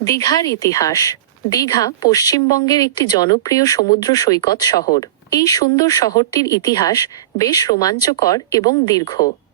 দীঘার ইতিহাস। দীঘা পশ্চিমবঙ্গের একটি জনপ্রিয় সমুদ্র সৈকত শহর। এই সুন্দর শহরটির ইতিহাস বেশ রোমাঞ্চকর এবং দীর্ঘ।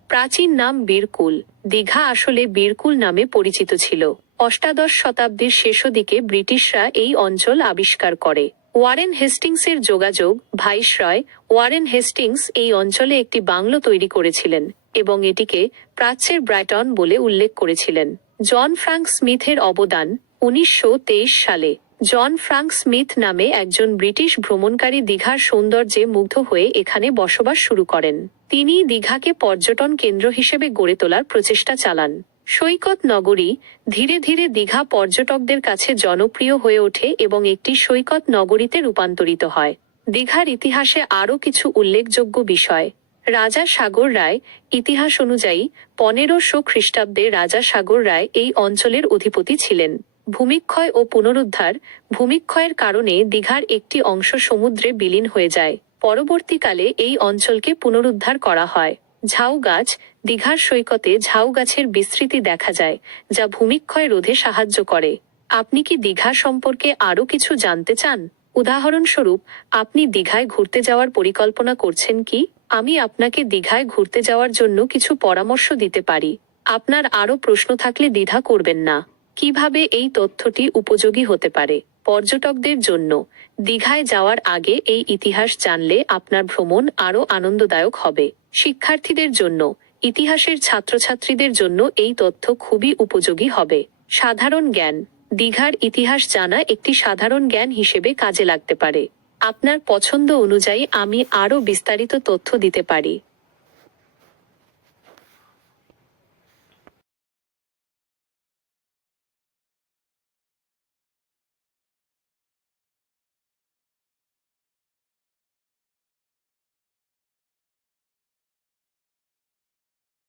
প্রাচীন নাম বীরকুল। দীঘা আসলে বীরকুল নামে পরিচিত ছিল। অষ্টাদশ শতাব্দীর শেষ দিকে ব্রিটিশরা এই অঞ্চল আবিষ্কার করে। ওয়ারেন হেস্টিংসের যোগাযোগ, ভাইসরয় ওয়ারেন হেস্টিংস এই অঞ্চলে একটি বাংলো তৈরি করেছিলেন এবং এটিকে প্রাচ্যের ব্রাইটন বলে উল্লেখ করেছিলেন। জন ফ্রাঙ্ক স্মিথের অবদান উনিশশো তেইশ সালে, জন ফ্রাঙ্ক স্মিথ নামে একজন ব্রিটিশ ভ্রমণকারী দীঘার সৌন্দর্যে মুগ্ধ হয়ে এখানে বসবাস শুরু করেন। তিনি দীঘাকে পর্যটন কেন্দ্র হিসেবে গড়ে তোলার প্রচেষ্টা চালান। সৈকত নগরী ধীরে ধীরে দীঘা পর্যটকদের কাছে জনপ্রিয় হয়ে ওঠে এবং একটি সৈকত নগরীতে রূপান্তরিত হয়। দীঘার ইতিহাসে আরও কিছু উল্লেখযোগ্য বিষয়। রাজা সাগর রায় ইতিহাস অনুযায়ী পনেরোশো খ্রিস্টাব্দে রাজা সাগর রায় এই অঞ্চলের অধিপতি ছিলেন। ভূমিক্ষয় ও পুনরুদ্ধার ভূমিক্ষয়ের কারণে দীঘার একটি অংশ সমুদ্রে বিলীন হয়ে যায়। পরবর্তীকালে এই অঞ্চলকে পুনরুদ্ধার করা হয়। ঝাউ গাছ, দীঘার সৈকতে ঝাউ গাছের বিস্তৃতি দেখা যায়, যা ভূমিক্ষয় রোধে সাহায্য করে। আপনি কি দীঘা সম্পর্কে আরও কিছু জানতে চান? উদাহরণস্বরূপ, আপনি দীঘায় ঘুরতে যাওয়ার পরিকল্পনা করছেন কি? আমি আপনাকে দীঘায় ঘুরতে যাওয়ার জন্য কিছু পরামর্শ দিতে পারি। আপনার আরও প্রশ্ন থাকলে দ্বিধা করবেন না। কীভাবে এই তথ্যটি উপযোগী হতে পারে? পর্যটকদের জন্য। দীঘায় যাওয়ার আগে এই ইতিহাস জানলে আপনার ভ্রমণ আরও আনন্দদায়ক হবে। শিক্ষার্থীদের জন্য। ইতিহাসের ছাত্রছাত্রীদের জন্য এই তথ্য খুবই উপযোগী হবে। সাধারণ জ্ঞান। দীঘার ইতিহাস জানা একটি সাধারণ জ্ঞান হিসেবে কাজে লাগতে পারে। আপনার পছন্দ অনুযায়ী আমি আরও বিস্তারিত তথ্য দিতে পারি।